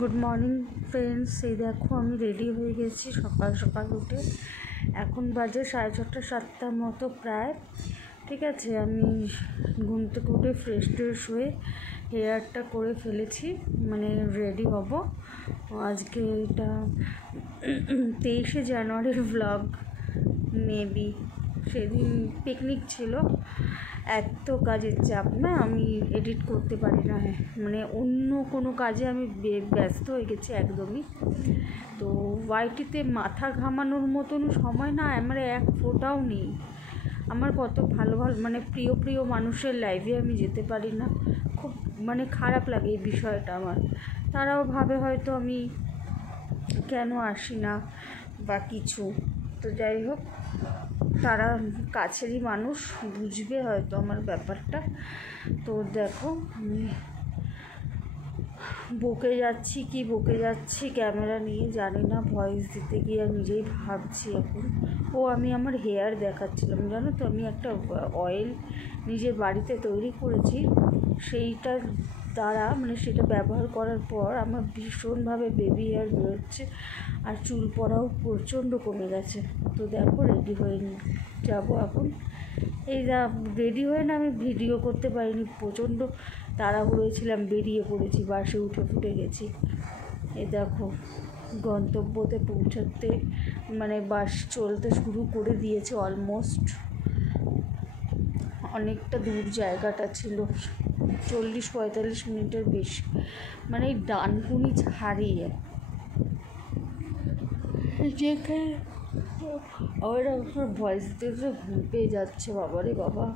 Good morning friends. এই দেখো আমি রেডি হয়ে গেছি সকাল সকাল উঠে। এখন বাজে 6:30 7টার মতো প্রায়। ঠিক আছে, আমি ঘুম থেকে উঠে ফ্রেশ হয়ে হেয়ারটা করে ফেলেছি, মানে রেডি হব। আজকে এটা 23শে জানুয়ারির ব্লগ মেবি। সেদিন পিকনিক ছিল, এত কাজের চাপ না, আমি এডিট করতে পারি না, মানে অন্য কোনো কাজে আমি ব্যস্ত হয়ে গেছি একদমই। তো ওয়াইটিতে মাথা ঘামানোর মতন সময় না আমার এক ফোঁটাও নেই। আমার কত ভালো মানে প্রিয় মানুষের লাইভে আমি যেতে পারি না, খুব মানে খারাপ লাগে এই বিষয়টা আমার। তারাও ভাবে হয়তো আমি কেন আসি না বা কিছু। তো যাই হোক, তারা কাছেরই মানুষ, বুঝবে হয়তো আমার ব্যাপারটা। তো দেখো আমি বকে যাচ্ছি ক্যামেরা নিয়ে জানি না, ভয়েস দিতে গিয়ে নিজেই ভাবছি এখন। আমি আমার হেয়ার দেখাচ্ছিলাম, জানো তো আমি একটা অয়েল নিজের বাড়িতে তৈরি করেছি, সেইটার দ্বারা মানে সেটা ব্যবহার করার পর আমার ভীষণভাবে বেবি হেয়ার বেরোচ্ছে, আর চুল পড়াও প্রচণ্ড কমে গেছে। তো দেখো রেডি হয়ে যাবো এখন। এই রেডি হয়ে না আমি ভিডিও করতে পারিনি, প্রচণ্ড তাড়াহুড়ো ছিলাম, বেরিয়ে পড়েছি, বাসে উঠে গেছি। এই দেখো গন্তব্যতে পৌঁছাতে মানে বাস চলতে শুরু করে দিয়েছে অলমোস্ট। অনেকটা দূর জায়গাটা ছিল, 40-45 মিনিটের বেশি, মানে এই ডানকুনি ছাড়িয়ে যেখানে আমার এখন ভয়েস দিতে ঘুম পেয়ে যাচ্ছে, বাবারে বাবা।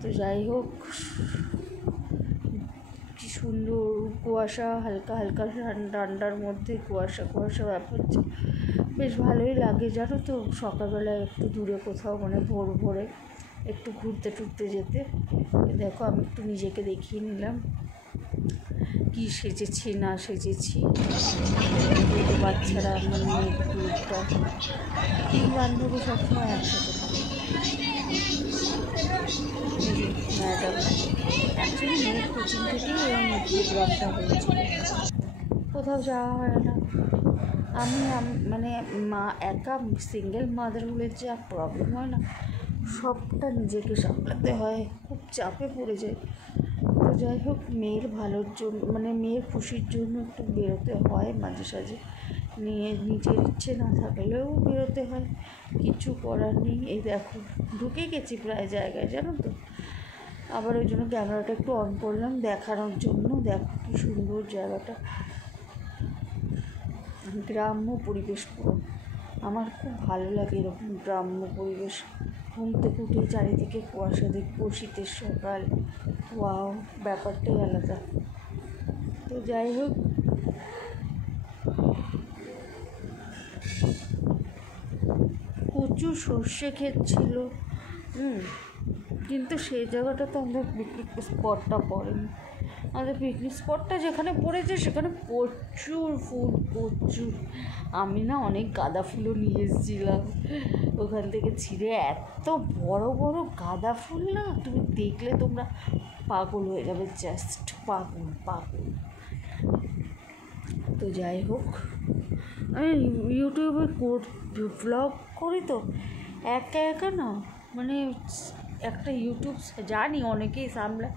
তো যাই হোক, কি সুন্দর কুয়াশা, হালকা হালকা ঠান্ডার মধ্যে কুয়াশা ব্যাপার, বেশ ভালোই লাগে জানো তো। সকালবেলায় একটু দূরে কোথাও মানে ভোরে একটু ঘুরতে যেতে। দেখো আমি একটু নিজেকে দেখিয়ে নিলাম কি সেজেছি না সেজেছি। বাচ্চারা আমার মেয়ের গ্রুপটা, 3 বান্ধবী সবসময় একসাথে থাকে। ম্যাডাম অ্যাকচুয়ালি মেয়ের কোচিং থেকেই এই প্রোগ্রামটা হয়েছিল, কোথাও যাওয়া হয় না। আমি মানে একা সিঙ্গেল মাদার হলে যা প্রবলেম হয় না, সবটা নিজেকে সামলাতে হয়, খুব চাপে পড়ে যায়। তো যাই হোক, মেয়ের ভালোর জন্য মানে মেয়ের খুশির জন্য একটু বেরোতে হয় মাঝে সাঝে, নিজের ইচ্ছে না থাকলেও বেরোতে হয়, কিছু করার নেই। এই দেখো ঢুকে গেছি প্রায় জায়গায়, জানো তো। আবার ওই জন্য ক্যামেরাটা একটু অন করলাম দেখানোর জন্য। দেখো কি সুন্দর জায়গাটা, গ্রাম্য পরিবেশ পুরো। আমার খুব ভালো লাগে এরকম গ্রাম্য পরিবেশ। ঘুম থেকে উঠে চারিদিকে কুয়াশা দেখবো, শীতের সকাল, ওয়াও, ব্যাপারটাই আলাদা। তো যাই হোক, প্রচুর সর্ষে ক্ষেত ছিল, কিন্তু সেই জায়গাটা তো আমাদের পিকনিক স্পটটা পড়েনি। আমাদের পিকনিক স্পটটা যেখানে পড়েছে সেখানে প্রচুর ফুল, প্রচুর। আমি না অনেক গাঁদা ফুলও নিয়ে এসেছিলাম ওখান থেকে ছিঁড়ে, এত বড় বড় গাঁদা ফুল না, তুমি দেখলে তোমরা পাগল হয়ে যাবে, জাস্ট পাগল। তো যাই হোক, আমি ইউটিউবে ব্লগ করি তো একা না, মানে একটা ইউটিউব জানি অনেকেই সামলায়,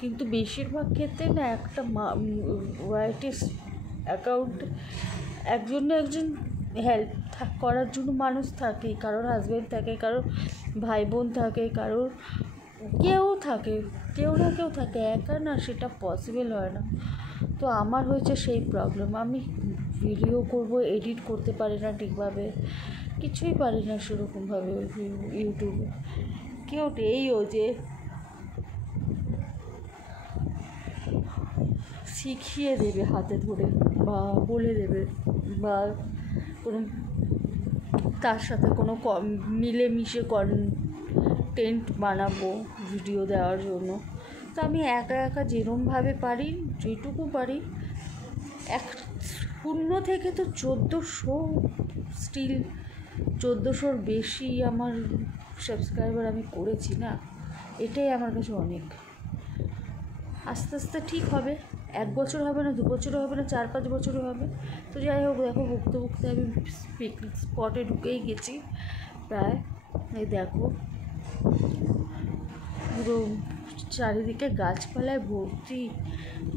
কিন্তু বেশিরভাগ ক্ষেত্রে না একটা ওয়াইটিস অ্যাকাউন্ট একজন হেল্প করার জন্য মানুষ থাকে, কারোর হাজব্যান্ড থাকে, কারোর ভাই বোন থাকে, কারোর কেউ না কেউ থাকে, একা না সেটা পসিবল হয় না। তো আমার হয়েছে সেই প্রবলেম, আমি ভিডিও করব, এডিট করতে পারি না ঠিকভাবে, কিছুই পারি না সেরকমভাবে ইউটিউবে। কেউ এইও যে শিখিয়ে দেবে হাতে ধরে বা বলে দেবে, বা কোনো তার সাথে কোনো মিলেমিশে কন্টেন্ট বানাবো ভিডিও দেওয়ার জন্য। তো আমি একা যেরমভাবে পারি, যেটুকু পারি, 0 থেকে তো 1400, স্টিল 1400-র বেশি আমার সাবস্ক্রাইবার আমি করেছি না, এটাই আমার কাছে অনেক। আস্তে আস্তে ঠিক হবে। 1 বছর হবে না, 2 বছরও হবে না, 4-5 বছরও হবে। তো যাই হোক, দেখো ভুগতে ভুগতে আমি পিকনিক স্পটে ঢুকেই গেছি প্রায়। এই দেখো পুরো চারিদিকে গাছপালায় ভর্তি,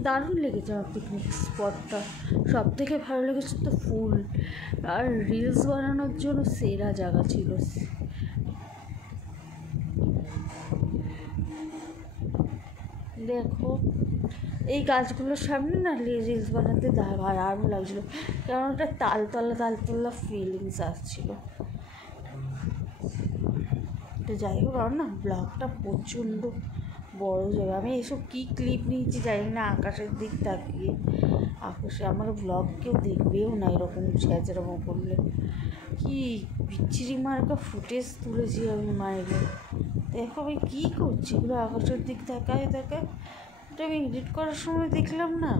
দারুণ লেগেছে আমার পিকনিক স্পটটা। সব থেকে ভালো লেগেছে তো ফুল, আর রিলস বানানোর জন্য সেরা জায়গা ছিল। দেখো এই গাছগুলোর সামনে না রিলস বানাতে দারুণ লাগছিলো, কারণ একটা তালতলা ফিলিংস আসছিলো। তো যাই হোক, আমার না ব্লগটা প্রচণ্ড বড় জায়গা, আমি এসব কী ক্লিপ নিয়েছি জানি না, আকাশের দিক তাকিয়ে। আকাশে আমার ব্লগ কেউ দেখবেও না এরকম ছ্যাঁচড়ামো করলে। কি বিচ্ছিরি মার্কা ফুটেজ তুলেছি আমি মায়ের। দেখো আমি কী করছি, এগুলো আকাশের দিক তাকায়। এটা আমি এডিট করার সময় দেখলাম না,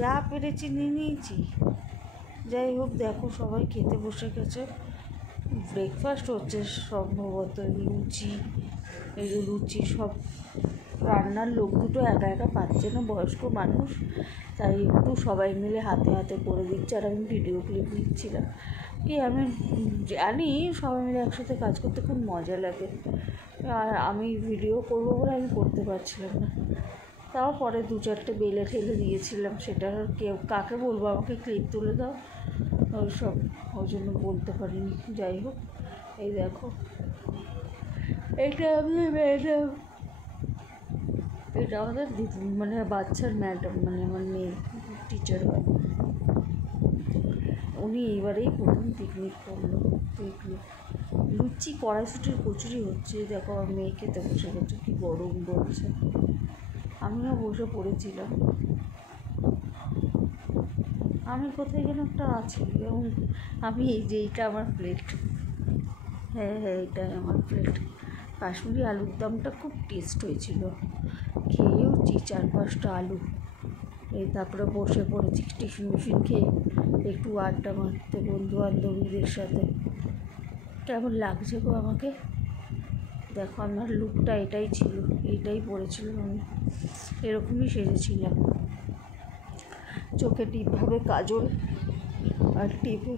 যা পেরেছি নিয়ে নিয়েছি। যাই হোক, দেখো সবাই খেতে বসে গেছে, ব্রেকফাস্ট হচ্ছে সম্ভবত। লুচি সব। রান্নার লোক দুটো একা পাচ্ছে না, বয়স্ক মানুষ, তাই একটু সবাই মিলে হাতে হাতে করে দিচ্ছে। আর আমি ভিডিও ক্লিপ নিচ্ছিলাম। কি আমি জানি সবাই মিলে একসাথে কাজ করতে খুব মজা লাগে, আর আমি ভিডিও করবো বলে আমি করতে পারছিলাম না। তাও পরে 2-4টে বেলে ঠেলে দিয়েছিলাম, সেটা কাকে বলবো আমাকে ক্লিপ তুলে দাও, ওই জন্য বলতে পারিনি। যাই হোক, এই দেখো এটা আমাদের মানে বাচ্চার ম্যাডাম, মানে আমার মেয়ে টিচার হয়, উনি এইবারেই প্রথম পিকনিক করলো। লুচি কড়াইশুটির কচুরি হচ্ছে, দেখো আমার মেয়ে খেতে বসে গেছে, কি গরম বলছে। আমিও বসে পড়েছিলাম। আমি কোথায় যেন একটা আছি, এবং আমি এইটা আমার প্লেট। হ্যাঁ, এটাই আমার প্লেট। কাশ্মীরি আলুর দমটা খুব টেস্ট হয়েছিল, খেয়েওছি 4-5টা আলু। তারপরে বসে পড়েছি টিফিন খেয়ে একটু আড্ডা মারতে বন্ধু বান্ধবীদের সাথে। কেমন লাগছে গো আমাকে? দেখো আমার লুকটা এইটাই পরেছিলাম আমি, এরকমই সেজেছিলাম। চোখে টিপভাবে কাজল আর টিপে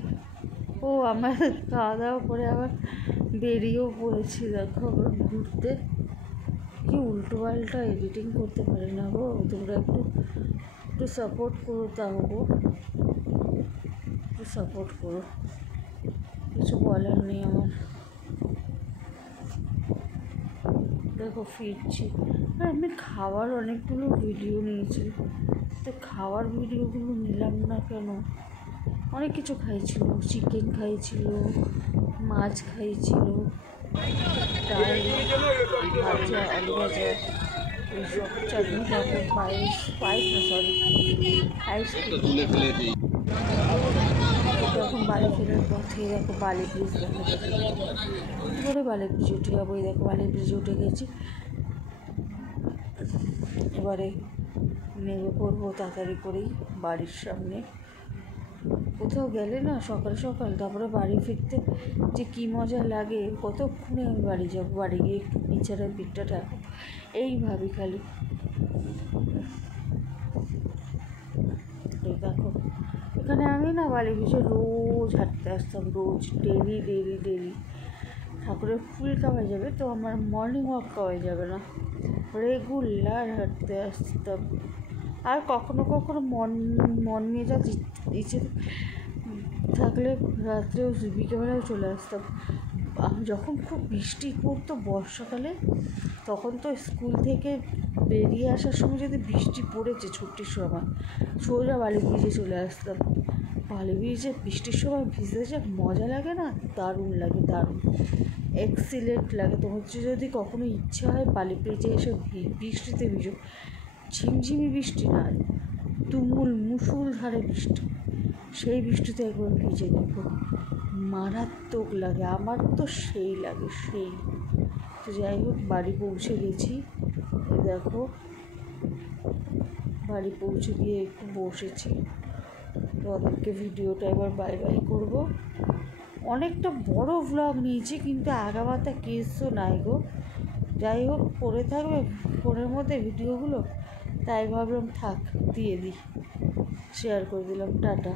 আমার খাওয়া দাওয়া করে আবার বেরিয়েও পড়েছি। দেখো আবার ঘুরতে, কি উল্টোপাল্টা এডিটিং করতে পারি না গো, তোমরা একটু সাপোর্ট করো, তাও গো একটু সাপোর্ট করো, কিছু বলার নেই আমার। দেখো ফিরছি, আর আমি খাওয়ার অনেকগুলো ভিডিও নিয়েছি, তো খাওয়ার ভিডিওগুলো নিলাম না কেন? অনেক কিছু খাইছিল, চিকেন খাইছিল, মাছ খাইছিল, ডাল, ভাজা, আলু ভাজা, এইসব, চাটনি, পাপড়, পায়েস না সরি আইসক্রিম। এখন বাড়ি ফেরার পথে দেখো বালি ব্রিজ দেখা যাচ্ছে, কী করে বালি ব্রিজে উঠে যাবো? এই দেখো বালি ব্রিজে উঠে গেছি, এবারে নেমে পড়বো তাড়াতাড়ি করেই বাড়ির সামনে। কোথাও গেলে না সকাল সকাল তারপরে বাড়ি ফিরতে যে কী মজা লাগে, কতক্ষণে আমি বাড়ি যাবো, বাড়ি গিয়ে একটু পিছাড়ের পিঠটা রাখবো, এই ভাবি খালি। দেখো এখানে আমি না বালি ব্রিজে রোজ হাঁটতে আসতাম, রোজ ডেলি। ঠাকুরের ফুল খাওয়া যাবে তো আমার মর্নিং ওয়াক খাওয়া যাবে না, রেগুলার হাঁটতে আসতাম। আর কখনো মন মেজাজ ইচ্ছে থাকলে রাত্রেও বিকেলবেলাও চলে আসতাম। যখন খুব বৃষ্টি পড়তো বর্ষাকালে, তখন তো স্কুল থেকে বেরিয়ে আসার সময় যদি বৃষ্টি পড়েছে ছুটির সময়, সোজা বালি ব্রিজে চলে আসতাম। বালি ব্রিজে বৃষ্টির সময় ভিজতে যা মজা লাগে না, দারুণ লাগে, দারুণ এক্সিলেন্ট লাগে। তোমার যদি কখনো ইচ্ছা হয় বালি ব্রিজে এসে বৃষ্টিতে ভিজো, ঝিমঝিমি বৃষ্টি না, তুমুল মুষলধারে বৃষ্টি, সেই বৃষ্টিতে একবার ভিজে দেখো, মারাত্মক লাগে, আমার তো সেই লাগে সেই। তো যাই হোক, বাড়ি পৌঁছে গেছি, দেখো বাড়ি পৌঁছে গিয়ে একটু বসেছি, তো ওদেরকে ভিডিওটা এবার বাই করবো। অনেকটা বড় ভ্লগ নিয়েছি, কিন্তু আগামাতা কেসও নাই গো। যাই হোক, পড়ে থাকবে ফোনের মধ্যে ভিডিওগুলো, তাই ভাবলাম থাক দিয়ে দিই, শেয়ার করে দিলাম। টাটা।